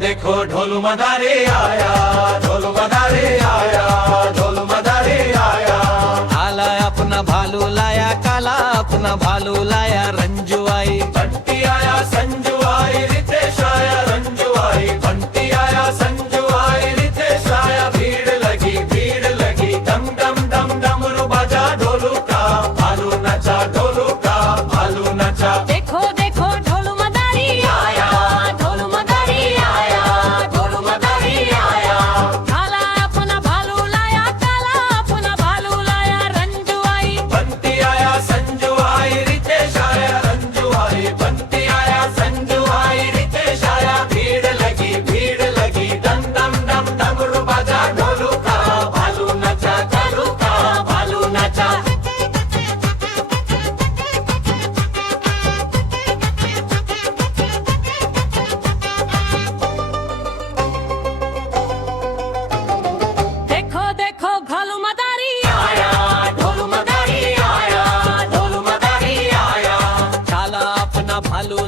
देखो ढोल मदारे आया, ढोल मदारे आया, ढोल मदारे आया। काला अपना भालू लाया, काला अपना भालू लाया, रंजू आई। बंटी आया संजू आई, रितेश आया रंजू आई। बंटी आया संजू आई, रितेश आया। भीड़ लगी डम डम डम डमरू बजा ढोलू का, भालू नचा ढोलू का, भालू नचा। देखो देखो ढोल मदारी आया, ढोल मदारी आया, ढोल मदारी आया। काला अपना भालू लाया, काला अपना भालू लाया, रंजू आई। बंटी आया संजू आई, रितेश आया रंजू आई। बंटी आया संजू आई, रितेश आया। भीड़ लगी डम डम डम डमरू बजा ढोलू का, भालू नचा ढोलू का, भालू नचा। देखो देखो ढोल मदारी आया ढोल मदारी आया, ढोल मदारी आया। काला अपना भालू